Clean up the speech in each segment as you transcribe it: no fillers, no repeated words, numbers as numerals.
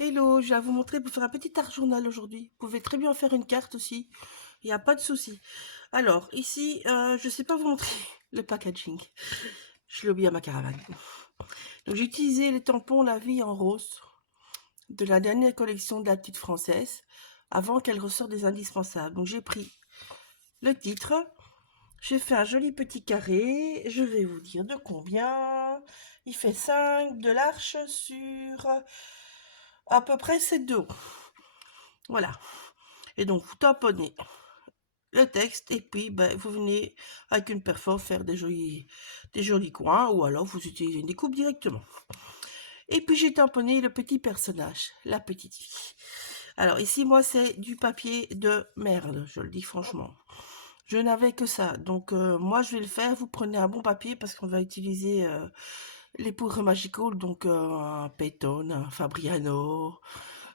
Hello, je vais vous montrer pour faire un petit art journal aujourd'hui. Vous pouvez très bien en faire une carte aussi, il n'y a pas de souci. Alors, ici, je ne sais pas vous montrer le packaging. Je l'ai oublié à ma caravane. Donc, j'ai utilisé les tampons La Vie en rose de la dernière collection de la petite française avant qu'elle ressorte des indispensables. Donc, j'ai pris le titre, j'ai fait un joli petit carré. Je vais vous dire de combien. Il fait 5 de large sur à peu près 7 de haut. Voilà. Et donc, vous tamponnez le texte et puis ben, vous venez avec une perfor faire des jolis coins ou alors vous utilisez une découpe directement. Et puis j'ai tamponné le petit personnage, la petite fille. Alors ici, moi, c'est du papier de merde, je le dis franchement. Je n'avais que ça, donc moi je vais le faire. Vous prenez un bon papier parce qu'on va utiliser les poudres Magical, donc un Peyton, un Fabriano,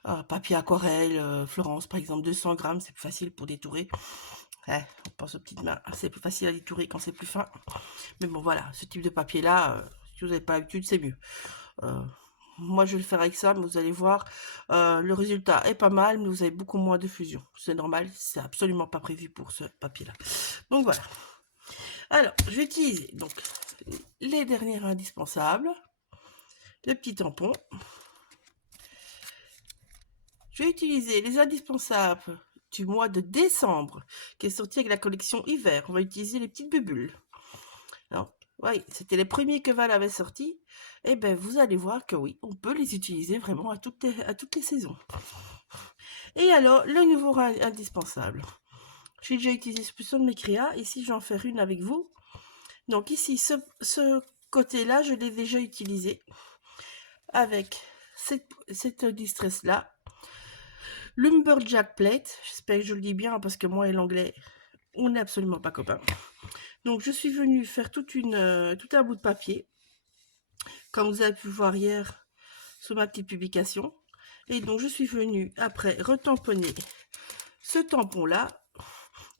un papier aquarelle, Florence par exemple, 200 grammes, c'est plus facile pour détourer. Ouais, on pense aux petites mains, c'est plus facile à détourer quand c'est plus fin. Mais bon voilà, ce type de papier là, si vous n'avez pas l'habitude, c'est mieux. Euh, Moi je vais le faire avec ça, mais vous allez voir, le résultat est pas mal, mais vous avez beaucoup moins de fusion. C'est normal, c'est absolument pas prévu pour ce papier là. Donc voilà. Alors, je vais utiliser donc les derniers indispensables, le petit tampon. Je vais utiliser les indispensables du mois de décembre, qui est sorti avec la collection hiver. On va utiliser les petites bubules. Alors, oui, c'était les premiers que Val avait sortis. Et ben, vous allez voir que oui, on peut les utiliser vraiment à toutes les saisons. Et alors, le nouveau indispensable. J'ai déjà utilisé ce puceau de mes créas. Ici, je vais en faire une avec vous. Donc ici, ce côté-là, je l'ai déjà utilisé avec cette distress-là. Lumberjack Plate. J'espère que je le dis bien parce que moi et l'anglais, on n'est absolument pas copains. Donc, je suis venue faire tout un bout de papier, comme vous avez pu voir hier sur ma petite publication. Et donc, je suis venue après retamponner ce tampon-là.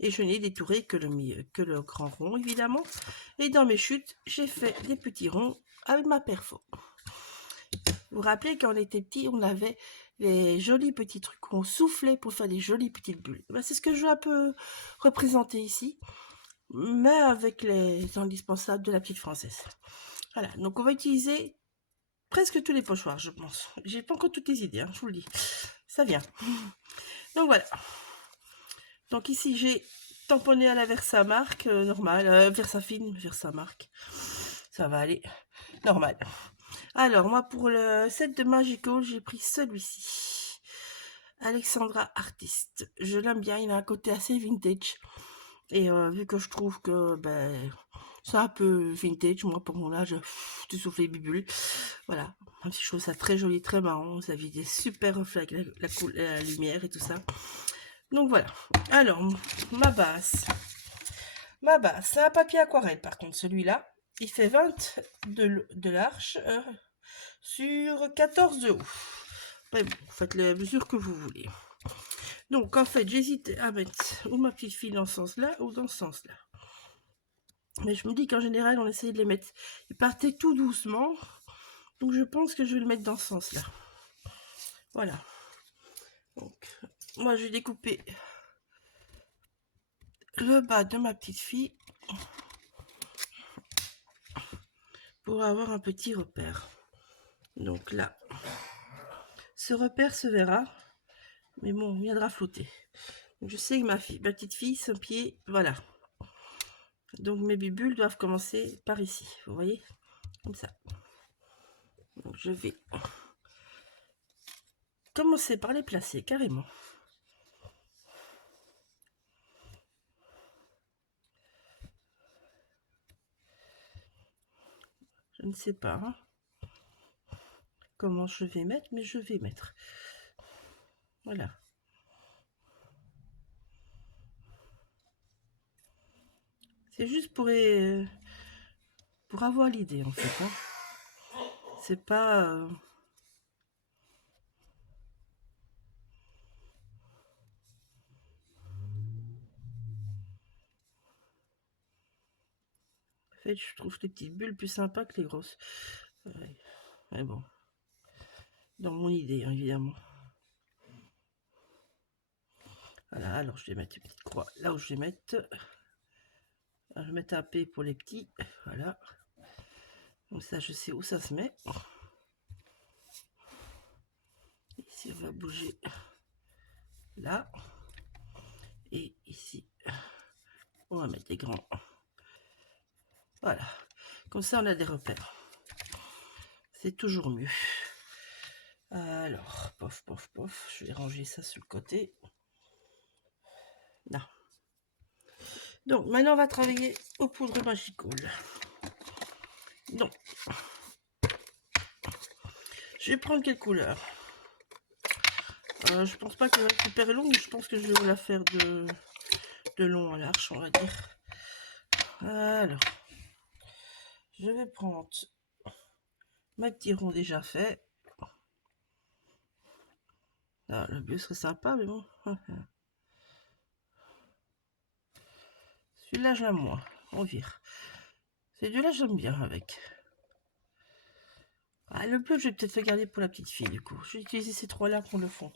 Et je n'ai détouré que le grand rond, évidemment. Et dans mes chutes, j'ai fait des petits ronds avec ma perfo. Vous vous rappelez, quand on était petit, on avait les jolis petits trucs qu'on soufflait pour faire des jolies petites bulles. Ben, c'est ce que je veux un peu représenter ici, mais avec les indispensables de la petite française. Voilà, donc on va utiliser presque tous les pochoirs, je pense. J'ai pas encore toutes les idées, hein, je vous le dis. Ça vient. Donc voilà. Donc ici, j'ai tamponné à la Versamark, normale, Versafine, Versamark. Ça va aller, normal. Alors, moi, pour le set de Magical, j'ai pris celui-ci. Alexandra Artist. Je l'aime bien, il a un côté assez vintage. Et vu que je trouve que ben, c'est un peu vintage, moi pour mon âge, tout sauf les bibules. Voilà, même si je trouve ça très joli, très marrant, ça fait des super reflets avec la lumière et tout ça. Donc voilà. Alors, ma base. Ma base, c'est un papier aquarelle par contre, celui-là. Il fait 20 de large sur 14 de haut. Mais bon, faites les mesures que vous voulez. Donc en fait, j'hésite à mettre ou ma petite fille dans ce sens-là ou dans ce sens-là. Mais je me dis qu'en général, on essaye de les mettre. Ils partaient tout doucement. Donc je pense que je vais le mettre dans ce sens-là. Voilà. Donc, moi, je vais découper le bas de ma petite fille pour avoir un petit repère. Donc là, ce repère se verra. Mais bon, il viendra flotter. Donc je sais que ma petite fille, son pied, voilà. Donc mes bibules doivent commencer par ici. Vous voyez? Comme ça. Donc je vais commencer par les placer carrément. Je ne sais pas hein, comment je vais mettre, mais je vais mettre. Voilà. C'est juste pour avoir l'idée en fait. Hein. C'est pas... En fait, je trouve les petites bulles plus sympas que les grosses. Ouais. Mais bon. dans mon idée, hein, évidemment. Voilà, alors je vais mettre une petite croix là où je vais mettre. Alors, je vais mettre un P pour les petits. Voilà. Comme ça, je sais où ça se met. Ici, on va bouger là. Et ici, on va mettre des grands. Voilà. Comme ça, on a des repères. C'est toujours mieux. Alors, pof, pof, pof. Je vais ranger ça sur le côté. Là. Donc, maintenant, on va travailler aux poudres Magicool. Donc, je vais prendre quelle couleur? Je pense pas qu'elle va être super longue, je pense que je vais la faire de long à large, on va dire. Alors, je vais prendre ma petite rond déjà fait. Ah, le bleu serait sympa, mais bon. Celui-là, j'aime moins. On vire. Ces deux-là, j'aime bien avec. Ah, le bleu, je vais peut-être le garder pour la petite fille, du coup. Je vais utiliser ces trois-là pour le fond.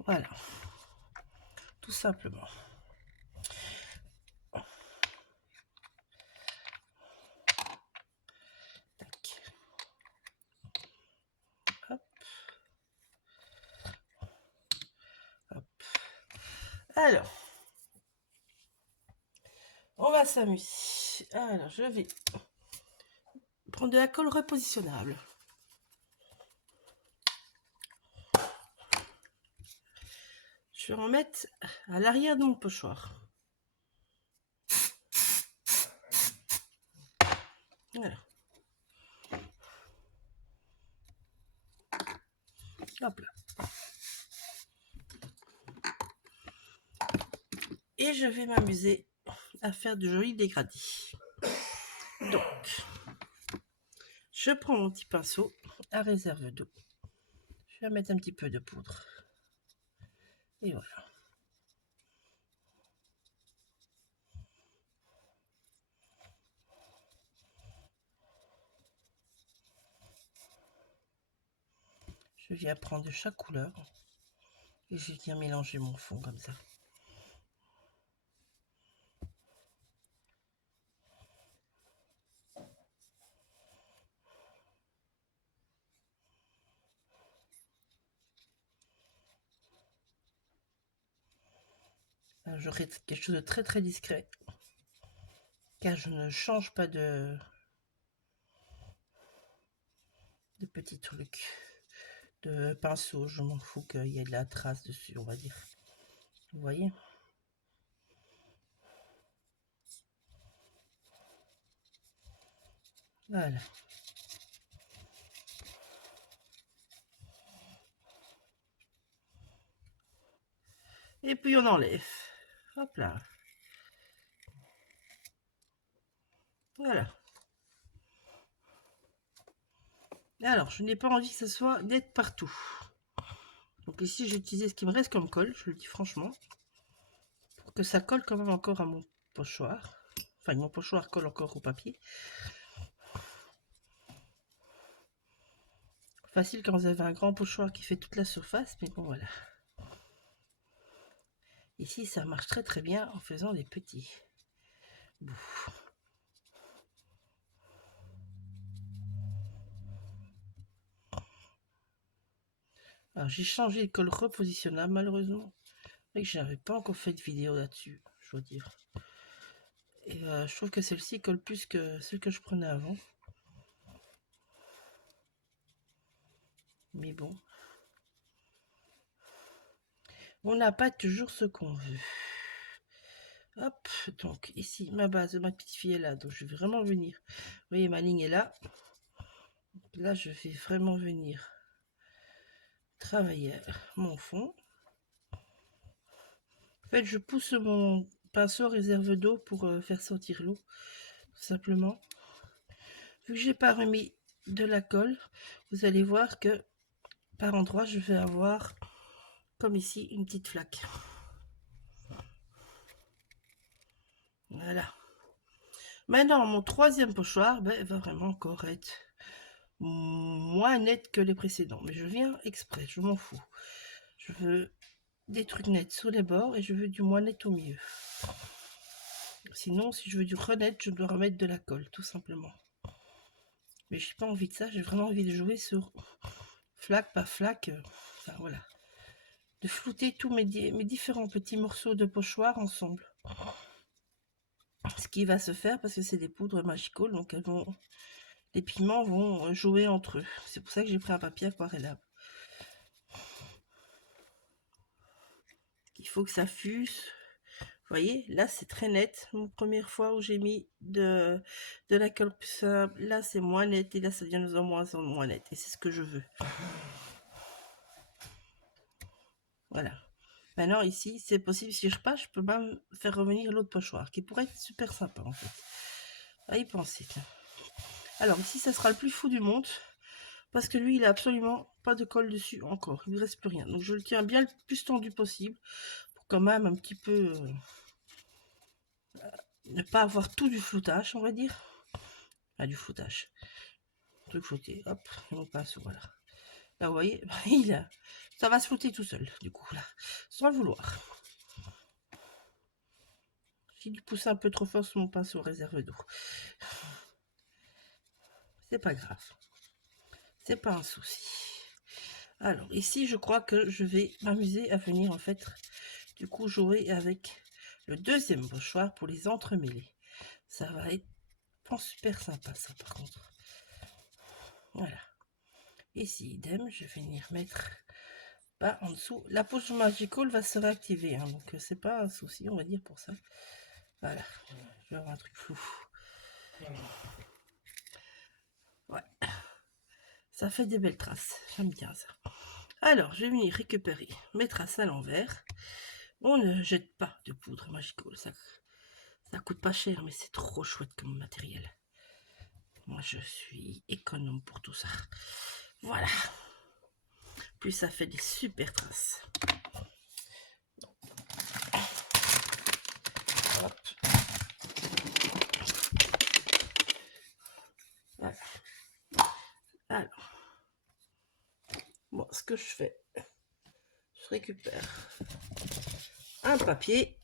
Voilà. Tout simplement. Tac. Hop. Hop. Alors. On va s'amuser. Alors, je vais prendre de la colle repositionnable. Je vais en mettre à l'arrière de mon pochoir. Voilà. Hop là. Et je vais m'amuser à faire de jolis dégradés. Donc, je prends mon petit pinceau à réserve d'eau. Je vais mettre un petit peu de poudre. Et voilà. Je viens prendre de chaque couleur et je viens mélanger mon fond comme ça. J'aurai quelque chose de très très discret car je ne change pas de petits trucs de pinceau. Je m'en fous qu'il y ait de la trace dessus, on va dire. Vous voyez? Voilà. Et puis on enlève. Hop là. Voilà. Alors, je n'ai pas envie que ce soit d'être partout. Donc ici, j'ai utilisé ce qui me reste comme colle, je le dis franchement. Pour que ça colle quand même encore à mon pochoir. Enfin, mon pochoir colle encore au papier. Facile quand vous avez un grand pochoir qui fait toute la surface, mais bon, voilà. Ici, ça marche très très bien en faisant des petits bouts. Alors, j'ai changé de colle repositionnable, malheureusement. Et que je n'avais pas encore fait de vidéo là-dessus, je dois dire. Et je trouve que celle-ci colle plus que celle que je prenais avant. Mais bon. On n'a pas toujours ce qu'on veut. Hop, donc ici, ma base de ma petite fille est là. Donc je vais vraiment venir. Vous voyez, ma ligne est là. Là, je vais vraiment venir travailler mon fond. En fait, je pousse mon pinceau réserve d'eau pour faire sortir l'eau, tout simplement. Vu que j'ai pas remis de la colle, vous allez voir que par endroit, je vais avoir, comme ici, une petite flaque. Voilà. Maintenant, mon troisième pochoir va vraiment encore être moins net que les précédents. Mais je viens exprès, je m'en fous. Je veux des trucs nets sur les bords et je veux du moins net au milieu. Sinon, si je veux du renet, je dois remettre de la colle, tout simplement. Mais j'ai pas envie de ça, j'ai vraiment envie de jouer sur flaque, pas flaque. Enfin, voilà. De flouter tous mes différents petits morceaux de pochoir ensemble. Ce qui va se faire parce que c'est des poudres Magical, donc les pigments vont jouer entre eux. C'est pour ça que j'ai pris un papier aquarellable. Il faut que ça fuse. Vous voyez, là c'est très net. La première fois où j'ai mis de la colle plus simple, là c'est moins net et là ça devient de moins en moins net. Et c'est ce que je veux. Voilà. Maintenant ici, c'est possible, si je repars, je peux même faire revenir l'autre pochoir qui pourrait être super sympa en fait. À y penser. Alors ici, ça sera le plus fou du monde parce que lui, il a absolument pas de colle dessus encore. Il ne reste plus rien. Donc je le tiens bien le plus tendu possible pour quand même un petit peu ne pas avoir tout du floutage, on va dire. Ah, du floutage. Truc flouté. Hop, on passe, voilà. Là, vous voyez, ça va se flouter tout seul, du coup, là, sans le vouloir. J'ai dû pousser un peu trop fort sur mon pinceau réserve d'eau. C'est pas grave. C'est pas un souci. Alors, ici, je crois que je vais m'amuser à venir, en fait, du coup, jouer avec le deuxième pochoir pour les entremêler. Ça va être, je pense, super sympa, ça, par contre. Voilà. Ici, idem, je vais venir mettre pas en dessous. La poche Magical va se réactiver, hein, donc c'est pas un souci, on va dire, pour ça. Voilà, je vais avoir un truc flou. Ouais, ça fait des belles traces, j'aime bien ça. Alors, je vais venir récupérer mes traces à l'envers. On ne jette pas de poudre Magical, ça coûte pas cher, mais c'est trop chouette comme matériel. Moi, je suis économe pour tout ça. Voilà. Puis ça fait des super traces. Hop. Voilà. Alors, bon, ce que je fais, je récupère un papier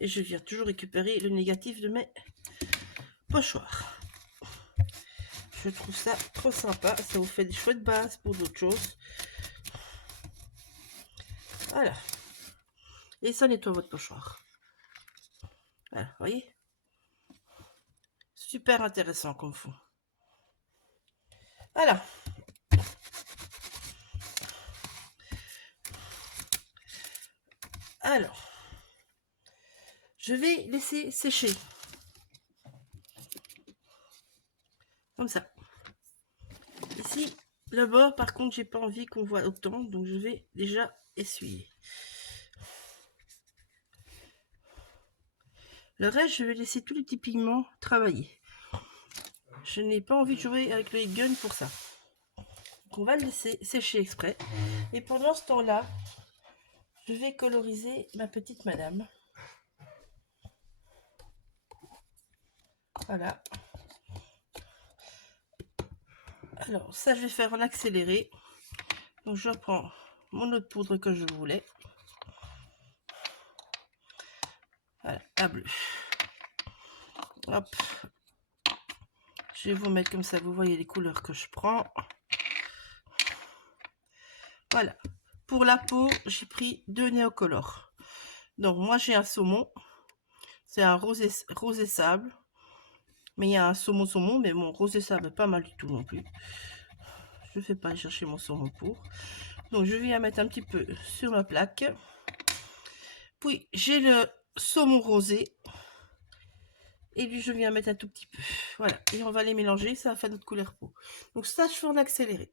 et je viens toujours récupérer le négatif de mes pochoirs. Je trouve ça trop sympa, ça vous fait des chouettes bases pour d'autres choses. Voilà. Et ça nettoie votre pochoir. Voilà, vous voyez? Super intéressant comme fond. Voilà. Alors, je vais laisser sécher. Comme ça. Ici, le bord, par contre, j'ai pas envie qu'on voit autant, donc je vais déjà essuyer. Le reste, je vais laisser tous les petits pigments travailler. Je n'ai pas envie de jouer avec le gun pour ça. Donc on va le laisser sécher exprès. Et pendant ce temps-là, je vais coloriser ma petite madame. Voilà. Alors, ça, je vais faire en accéléré. Donc, je reprends mon autre poudre que je voulais. Voilà, à bleu. Hop. Je vais vous mettre comme ça, vous voyez les couleurs que je prends. Voilà. Pour la peau, j'ai pris 2 néocolores. Donc, moi, j'ai un saumon. C'est un rosé sable. Mais il y a un saumon, mais mon rosé sable, pas mal du tout non plus. Je ne fais pas aller chercher mon saumon pour. Donc, je viens mettre un petit peu sur ma plaque. Puis, j'ai le saumon rosé. Et lui, je viens mettre un tout petit peu. Voilà. Et on va les mélanger. Ça va faire notre couleur peau. Donc, ça, je fais en accéléré.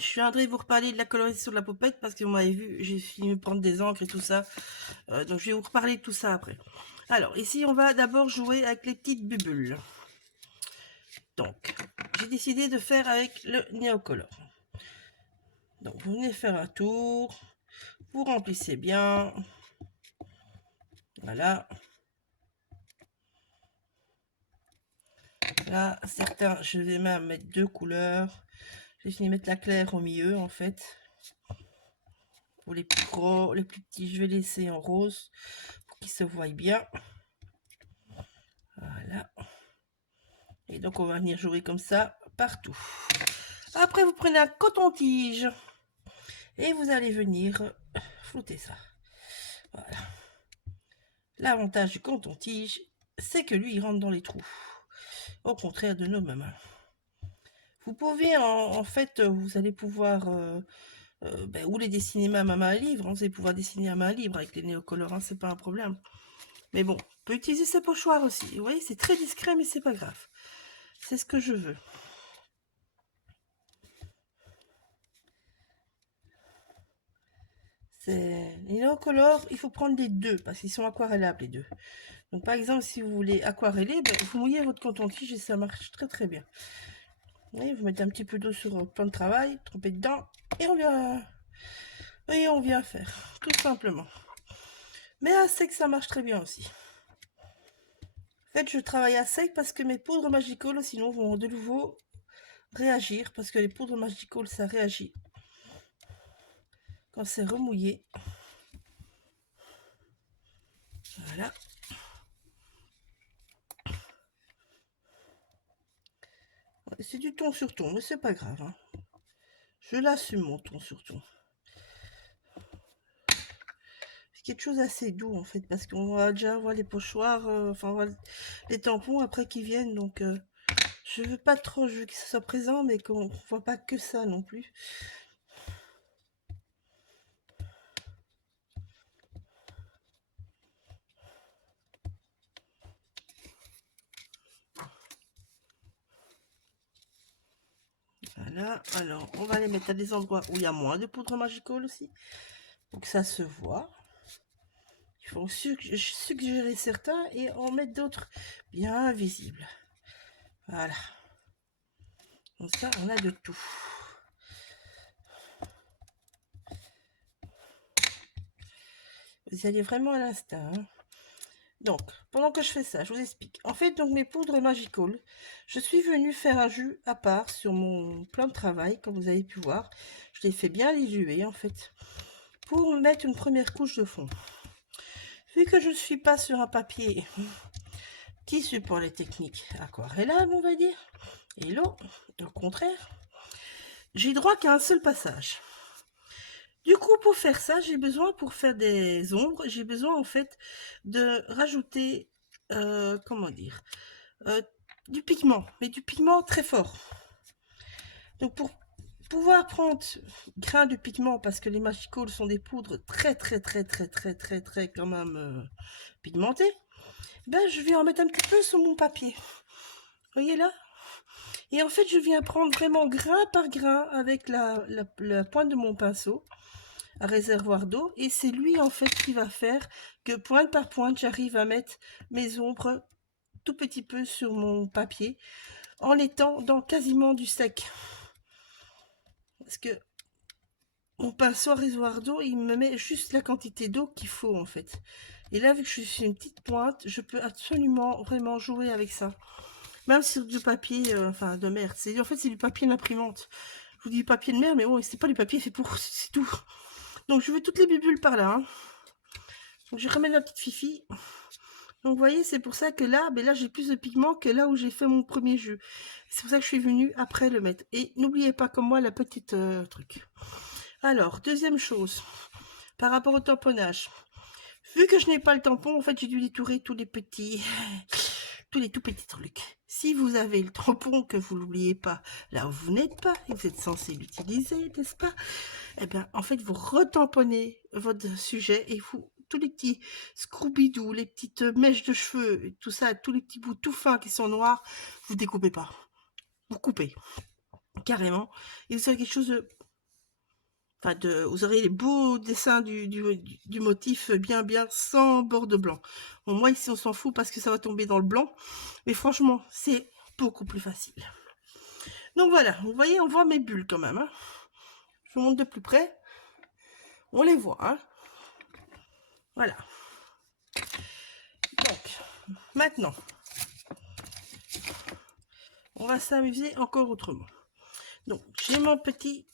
Je viendrai vous reparler de la colorisation de la poupette parce que vous m'avez vu, j'ai fini de prendre des encres et tout ça. Donc je vais vous reparler de tout ça après. Alors ici on va d'abord jouer avec les petites bubules. Donc j'ai décidé de faire avec le Neocolor. Donc vous venez faire un tour, vous remplissez bien. Voilà. Là certains je vais même mettre 2 couleurs. J'ai fini de mettre la claire au milieu en fait. Pour les plus gros, les plus petits, je vais laisser en rose pour qu'ils se voient bien. Voilà. Et donc on va venir jouer comme ça partout. Après vous prenez un coton-tige et vous allez venir flouter ça. Voilà. L'avantage du coton-tige, c'est que lui il rentre dans les trous. Au contraire de nos mains. Vous pouvez en fait, vous allez pouvoir ou les dessiner même à main libre. Vous allez pouvoir dessiner à main libre avec les néocolorants, c'est pas un problème. Mais bon, on peut utiliser ses pochoirs aussi. Vous voyez, c'est très discret, mais c'est pas grave. C'est ce que je veux. Les néocolores, il faut prendre les deux, parce qu'ils sont aquarellables les deux. Donc par exemple, si vous voulez aquareller, ben, vous mouillez votre coton-tige et ça marche très très bien. Vous voyez, vous mettez un petit peu d'eau sur votre plan de travail, trempez dedans, et on vient faire, tout simplement. Mais à sec, ça marche très bien aussi. En fait, je travaille à sec parce que mes poudres Magical, sinon, vont de nouveau réagir, parce que les poudres Magical, ça réagit quand c'est remouillé. Voilà. C'est du ton sur ton, mais c'est pas grave. Hein. Je l'assume, mon ton sur ton. C'est quelque chose d'assez doux, en fait, parce qu'on va déjà voir les pochoirs, enfin, les tampons après qui viennent, donc je veux pas trop, je veux que ça soit présent, mais qu'on voit pas que ça non plus. Voilà, alors on va les mettre à des endroits où il y a moins de poudre Magical aussi, pour que ça se voit. Il faut suggérer certains et en mettre d'autres bien visibles. Voilà. Donc ça, on a de tout. Vous y allez vraiment à l'instinct. Hein. Donc, pendant que je fais ça, je vous explique. En fait, donc mes poudres Magical, je suis venue faire un jus à part sur mon plan de travail, comme vous avez pu voir. Je l'ai fait bien diluer, en fait, pour mettre une première couche de fond. Vu que je ne suis pas sur un papier tissu pour les techniques aquarellables, on va dire, et l'eau, au contraire, j'ai droit qu'à un seul passage. Du coup, pour faire ça, j'ai besoin, pour faire des ombres, j'ai besoin en fait de rajouter, comment dire, du pigment, mais du pigment très fort. Donc pour pouvoir prendre grain de pigment, parce que les Magical sont des poudres très quand même pigmentées, ben je vais en mettre un petit peu sur mon papier. Vous voyez là? Et en fait, je viens prendre vraiment grain par grain avec la pointe de mon pinceau à réservoir d'eau, et c'est lui en fait qui va faire que pointe par pointe j'arrive à mettre mes ombres tout petit peu sur mon papier en étant dans quasiment du sec, parce que mon pinceau à réservoir d'eau il me met juste la quantité d'eau qu'il faut en fait. Et là, vu que je suis une petite pointe, je peux absolument vraiment jouer avec ça, même sur du papier enfin de merde. C'est en fait c'est du papier d'imprimante. Je vous dis papier de merde, mais bon, c'est pas du papier, c'est pour, c'est tout. Donc je veux toutes les bulles par là. Hein. Donc je ramène la petite fifi. Donc vous voyez, c'est pour ça que là, ben là j'ai plus de pigment que là où j'ai fait mon premier jeu. C'est pour ça que je suis venue après le mettre. Et n'oubliez pas comme moi la petite truc. Alors, deuxième chose, par rapport au tamponnage. Vu que je n'ai pas le tampon, en fait j'ai dû détourer tous les tout petits trucs. Si vous avez le tampon, que vous l'oubliez pas, là où vous n'êtes pas, et vous êtes censé l'utiliser, n'est-ce pas? Eh bien, en fait, vous retamponnez votre sujet et vous, tous les petits Scooby-Doo, les petites mèches de cheveux, tout ça, tous les petits bouts tout fins qui sont noirs, vous découpez pas. Vous coupez, carrément. Et vous avez quelque chose de Enfin, vous aurez les beaux dessins du motif bien sans bord de blanc. Bon, moi ici on s'en fout parce que ça va tomber dans le blanc, mais franchement c'est beaucoup plus facile. Donc voilà, vous voyez, on voit mes bulles quand même, hein. Je vous montre de plus près, on les voit, hein. Voilà. Donc maintenant on va s'amuser encore autrement. Donc j'ai mon petit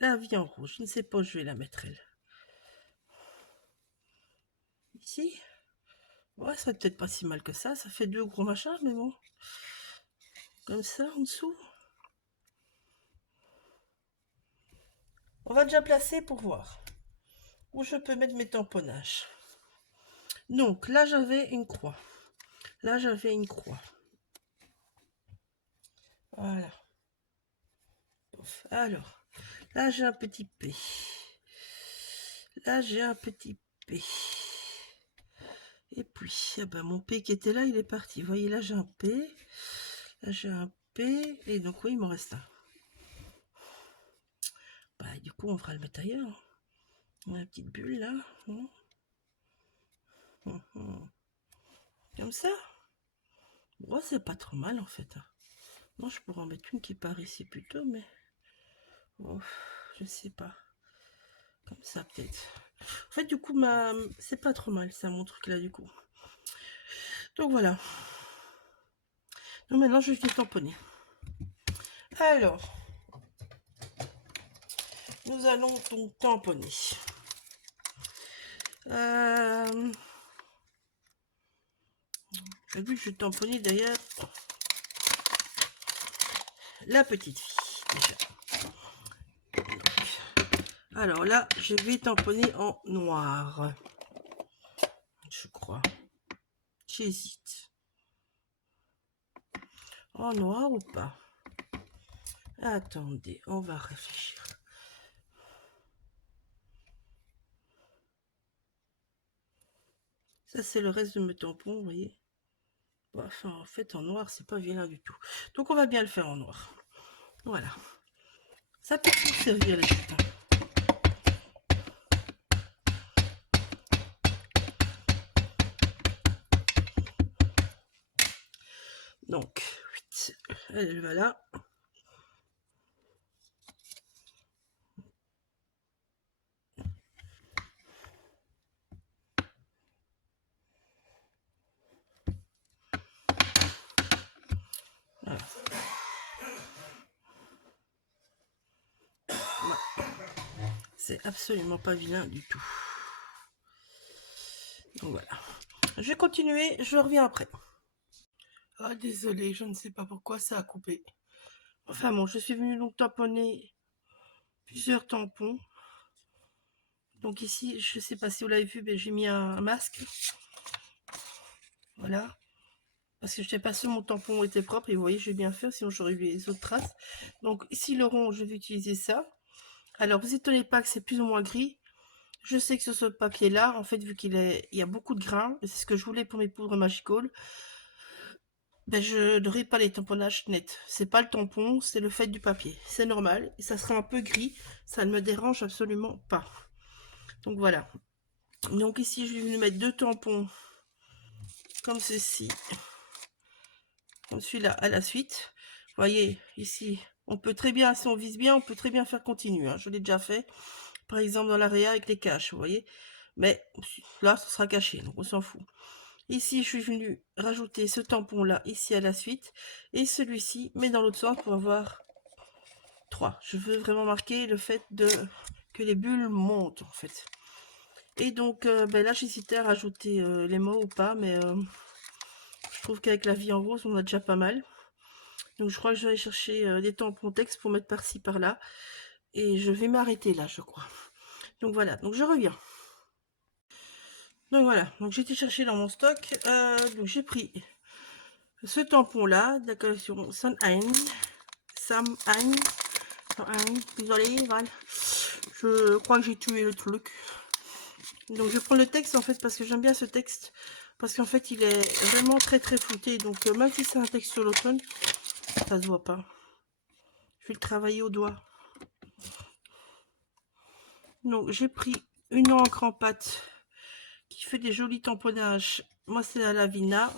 la vie en rouge, je ne sais pas où je vais la mettre elle. Ici. Ouais, ça va peut-être pas si mal que ça fait 2 gros machins, mais bon. Comme ça, en dessous. On va déjà placer pour voir où je peux mettre mes tamponnages. Donc, là, j'avais une croix. Là, j'avais une croix. Voilà. Alors, là, j'ai un petit P. Là, j'ai un petit P. Et puis, ah ben, mon P qui était là, il est parti. Vous voyez, là, j'ai un P. Là, j'ai un P. Et donc, oui, il m'en reste un. Bah, du coup, on fera le mettre ailleurs. On a une petite bulle, là. Comme ça. Bon, c'est pas trop mal, en fait. Non, je pourrais en mettre une qui part ici plutôt, mais... Oh, je sais pas. Comme ça, peut-être. En fait, du coup, c'est pas trop mal, ça, mon truc, là, du coup. Donc, voilà. Donc, maintenant, je vais tamponner. Alors, nous allons donc tamponner. J'ai vu que je tamponnais, d'ailleurs, la petite fille, déjà. Alors là, je vais tamponner en noir. Je crois. J'hésite. En noir ou pas? Attendez, on va réfléchir. Ça, c'est le reste de mes tampons, vous voyez. Bon, enfin, en fait, en noir, c'est pas vilain du tout. Donc, on va bien le faire en noir. Voilà. Ça peut tout servir, les putains. Donc, 8. Elle va là. Voilà. C'est absolument pas vilain du tout. Donc voilà. Je vais continuer, je reviens après. Ah, désolé, je ne sais pas pourquoi ça a coupé. Enfin bon, je suis venue donc tamponner plusieurs tampons. Donc ici, je ne sais pas si vous l'avez vu, mais j'ai mis un masque. Voilà. Parce que je n'étais pas sûre mon tampon était propre. Et vous voyez, j'ai bien fait, sinon j'aurais eu les autres traces. Donc ici, le rond, je vais utiliser ça. Alors, vous étonnez pas que c'est plus ou moins gris. Je sais que sur ce papier-là, en fait, vu il y a beaucoup de grains, c'est ce que je voulais pour mes poudres Magical, ben, je n'aurai pas les tamponnages nets. C'est pas le tampon, c'est le fait du papier. C'est normal, et ça sera un peu gris, ça ne me dérange absolument pas. Donc voilà. Donc ici, je vais venir mettre 2 tampons comme ceci, comme celui-là à la suite. Vous voyez, ici, on peut très bien, si on vise bien, on peut très bien faire continu. Hein. Je l'ai déjà fait, par exemple dans l'area avec les caches, vous voyez. Mais là, ce sera caché, donc on s'en fout. Ici, je suis venue rajouter ce tampon-là, ici à la suite, et celui-ci, mais dans l'autre sens pour avoir 3. Je veux vraiment marquer le fait que les bulles montent, en fait. Et donc, ben là, j'hésitais à rajouter les mots ou pas, mais je trouve qu'avec la vie en rose, on a déjà pas mal. Donc, je crois que je vais aller chercher des tampons texte pour mettre par-ci, par-là. Et je vais m'arrêter là, je crois. Donc, voilà. Donc, je reviens. Donc, voilà. Donc, j'ai été chercher dans mon stock. Donc, j'ai pris ce tampon-là de la collection Samhain. Désolé, voilà. Je crois que j'ai tué le truc. Donc, je prends le texte, en fait, parce que j'aime bien ce texte. Parce qu'en fait, il est vraiment très flouté. Donc, même si c'est un texte sur l'automne, ça se voit pas. Je vais le travailler au doigt. Donc j'ai pris une encre en pâte qui fait des jolis tamponnages. Moi c'est la Lavina.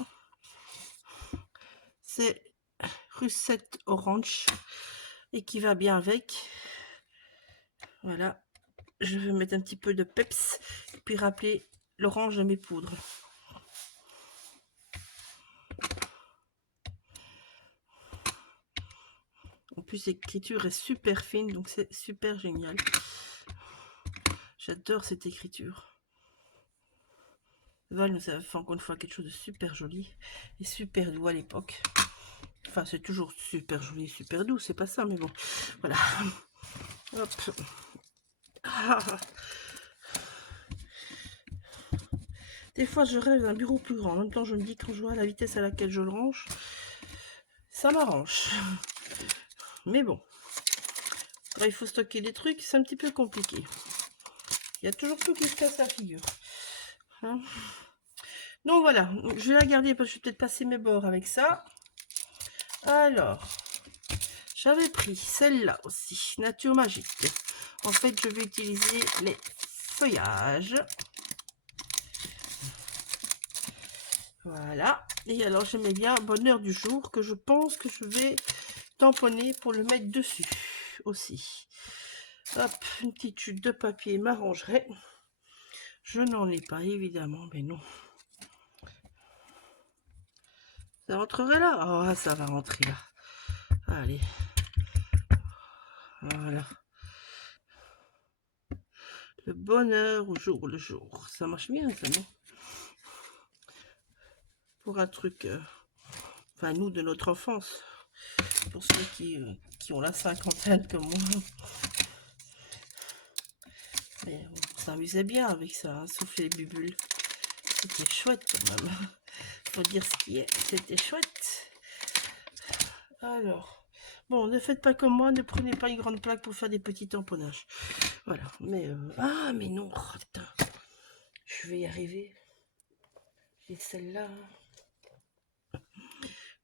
C'est Russette Orange et qui va bien avec. Voilà. Je vais mettre un petit peu de peps et puis rappeler l'orange de mes poudres. En plus l'écriture est super fine, donc c'est super génial. J'adore cette écriture. Val nous a fait encore une fois quelque chose de super joli et super doux à l'époque. Enfin, c'est toujours super joli, super doux, c'est pas ça, mais bon, voilà. Hop. Ah. Des fois, je rêve d'un bureau plus grand. En même temps, je me dis, quand je vois la vitesse à laquelle je le range, ça m'arrange. Mais bon, quand il faut stocker des trucs, c'est un petit peu compliqué. Il y a toujours tout qui se casse la figure. Hein? Donc voilà, je vais la garder parce que je vais peut-être passer mes bords avec ça. Alors, j'avais pris celle-là aussi, Nature Magique. En fait, je vais utiliser les feuillages. Voilà. Et alors, j'aimais bien Bonheur du jour, que je pense que je vais tamponner pour le mettre dessus aussi. Hop, une petite chute de papier m'arrangerait. Je n'en ai pas, évidemment, mais non. Ça rentrerait là? Oh, ça va rentrer là. Allez. Voilà. Le bonheur au jour le jour. Ça marche bien, ça, non? Pour un truc... enfin, nous, de notre enfance. Pour ceux qui ont la cinquantaine comme moi. Mais on s'amusait bien avec ça, hein, souffler les bubules. C'était chouette quand même. Faut dire ce qui est, c'était chouette. Alors, bon, ne faites pas comme moi, ne prenez pas une grande plaque pour faire des petits tamponnages. Voilà, mais... ah, mais non, oh, putain. Je vais y arriver. J'ai celle-là.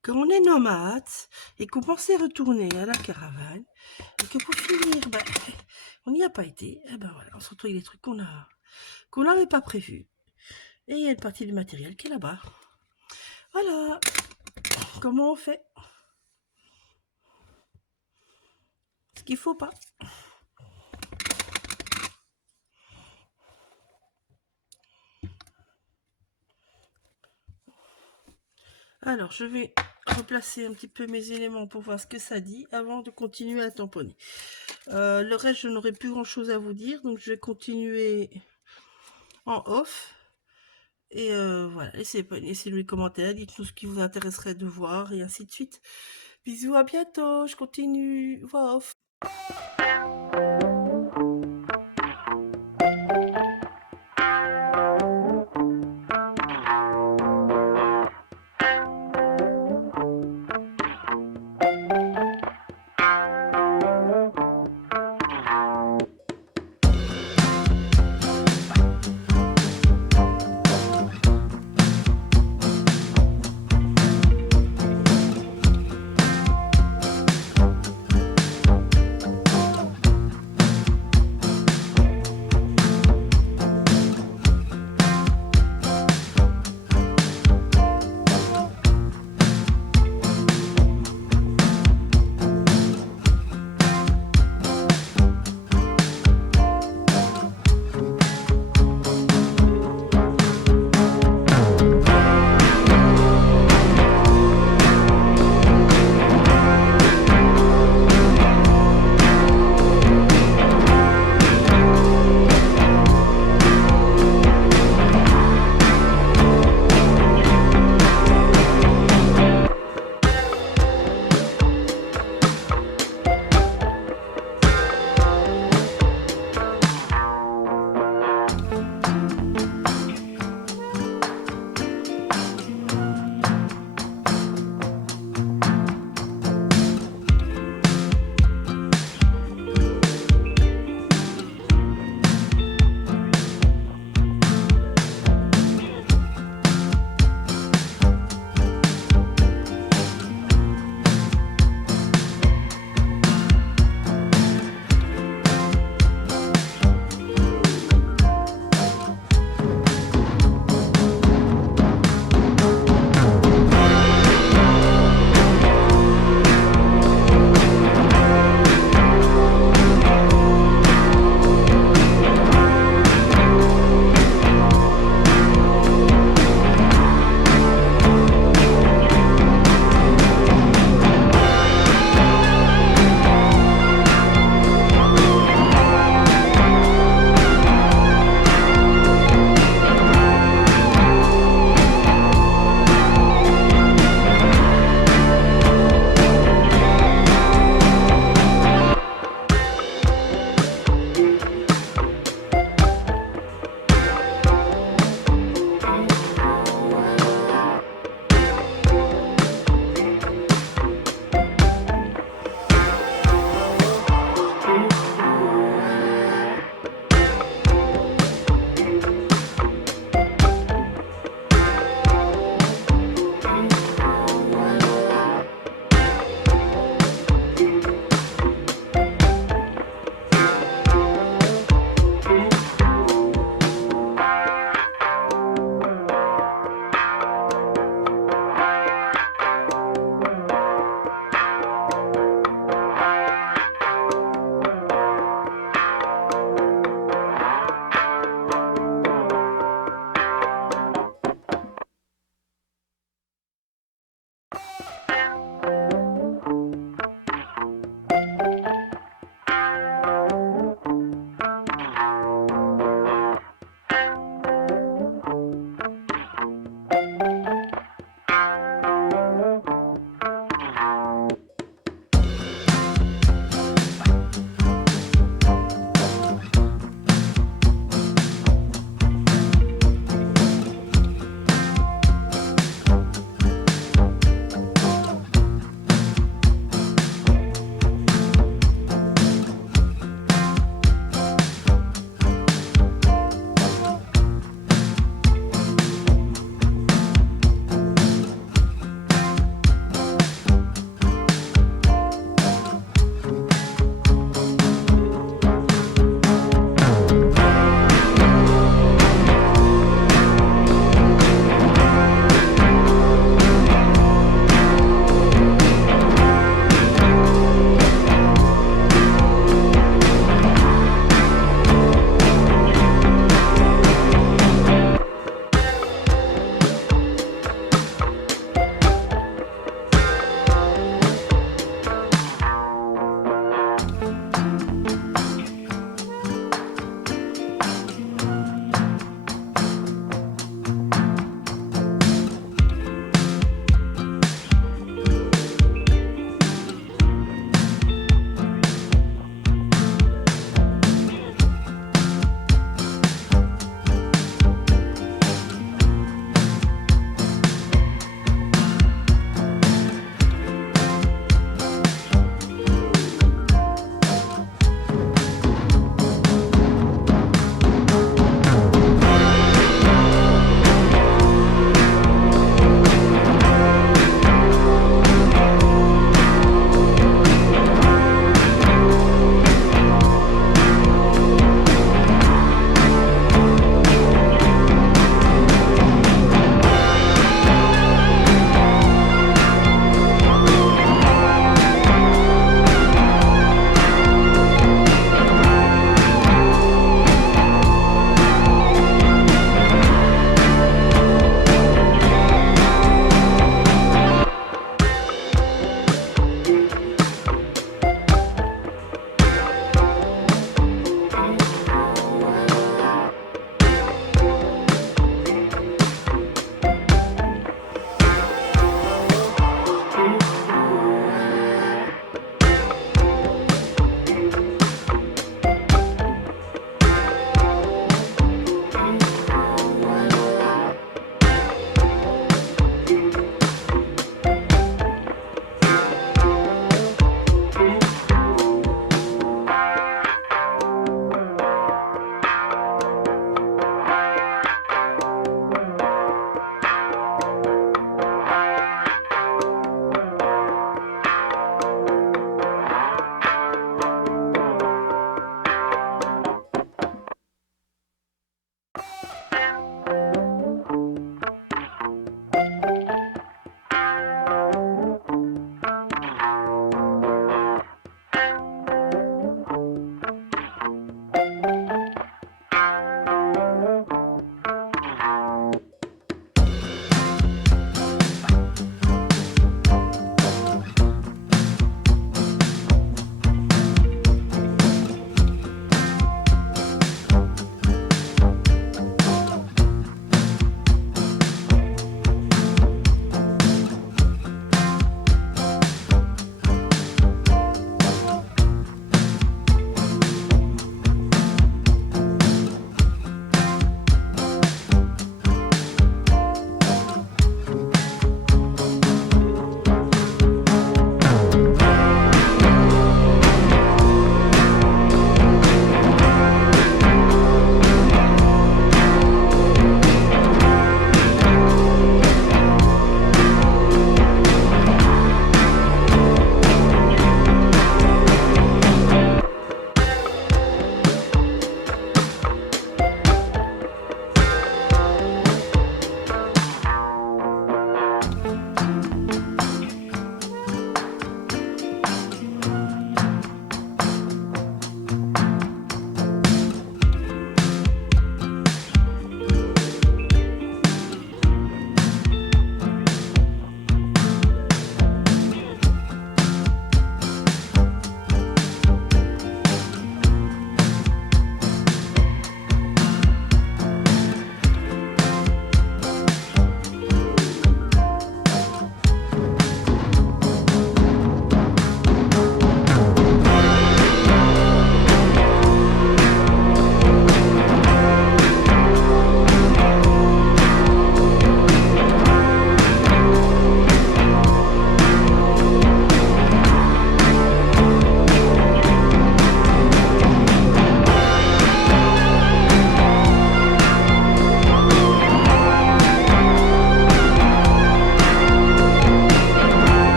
Quand on est nomade et qu'on pensait retourner à la caravane, et que pour finir, ben, on n'y a pas été, et ben voilà, on se retrouve avec des trucs qu'on n'avait pas prévus. Et il y a une partie du matériel qui est là-bas. Voilà. Comment on fait? Ce qu'il faut pas. Alors, je vais replacer un petit peu mes éléments pour voir ce que ça dit avant de continuer à tamponner. Le reste, je n'aurai plus grand chose à vous dire, donc je vais continuer en off. Et voilà, laissez-nous les commentaires, dites-nous ce qui vous intéresserait de voir et ainsi de suite. Bisous, à bientôt, je continue, voix off.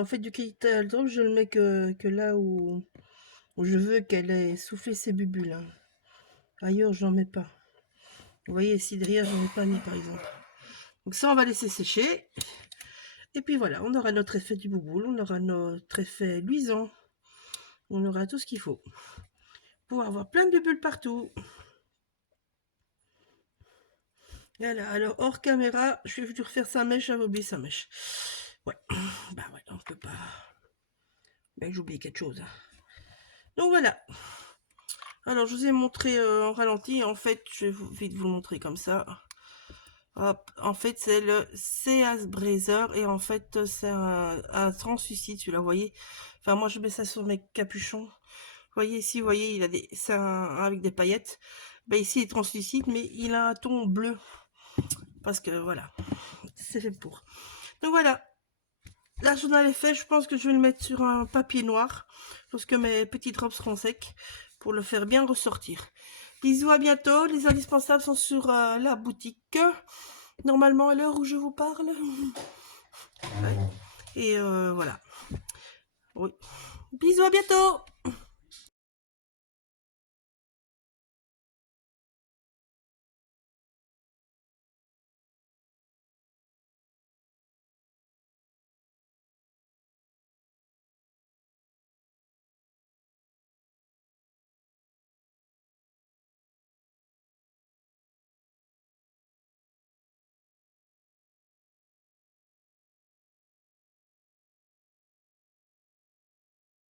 en fait, du Ketal Drop, je le mets que là où je veux qu'elle ait soufflé ses bulles. Hein. Ailleurs, j'en mets pas. Vous voyez, ici derrière, j'en ai pas mis, par exemple. Donc ça, on va laisser sécher. Et puis voilà, on aura notre effet du bouboule, on aura notre effet luisant. On aura tout ce qu'il faut pour avoir plein de bulles partout. Voilà, alors hors caméra, je vais vous refaire sa mèche, j'avais oublié sa mèche. Ouais, bah ouais, on peut pas. Mais j'ai oublié quelque chose. Donc voilà. Alors je vous ai montré en ralenti, en fait, je vais vite vous le montrer comme ça. Hop, en fait c'est le Seas Brazer et en fait c'est un translucide, celui-là, vous voyez. Enfin moi je mets ça sur mes capuchons. Vous voyez ici, vous voyez, il a des, c'est avec des paillettes. Ben ici il est translucide, mais il a un ton bleu. Parce que voilà, c'est fait pour. Donc voilà, la journal est fait. Je pense que je vais le mettre sur un papier noir lorsque mes petites robes seront secs pour le faire bien ressortir. Bisous, à bientôt. Les indispensables sont sur la boutique. Normalement à l'heure où je vous parle. Ouais. Et voilà. Oui. Bisous, à bientôt.